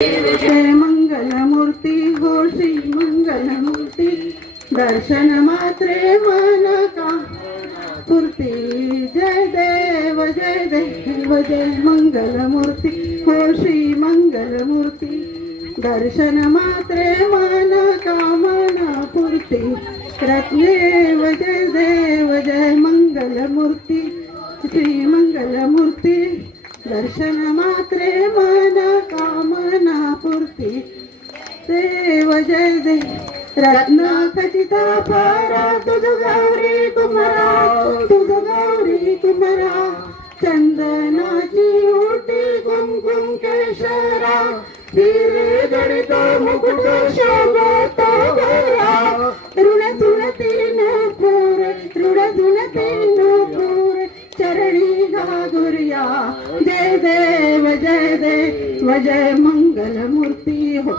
जय मंगलमूर्ती हो श्री मंगलमूर्ती दर्शन मात्रे मन का पूर्ती जय देव जय मंगलमूर्ती हो श्री मंगलमूर्ती दर्शन मात्रे मन कामना पूर्ती रत्नेव जय देव जय मंगलमूर्ती श्री मंगलमूर्ती दर्शन मात्रे मन कामना पूर्ती देव जय देव रत्न खचिता पारा तुझ गौरी कुमारा चंदनाची ओटी कुमकुम केशरा हिरे जडित मुकुट शोभत गोरा ऋण तुलती नूपुर चरणी घागुरिया जय देव जय मंगलमूर्ती हो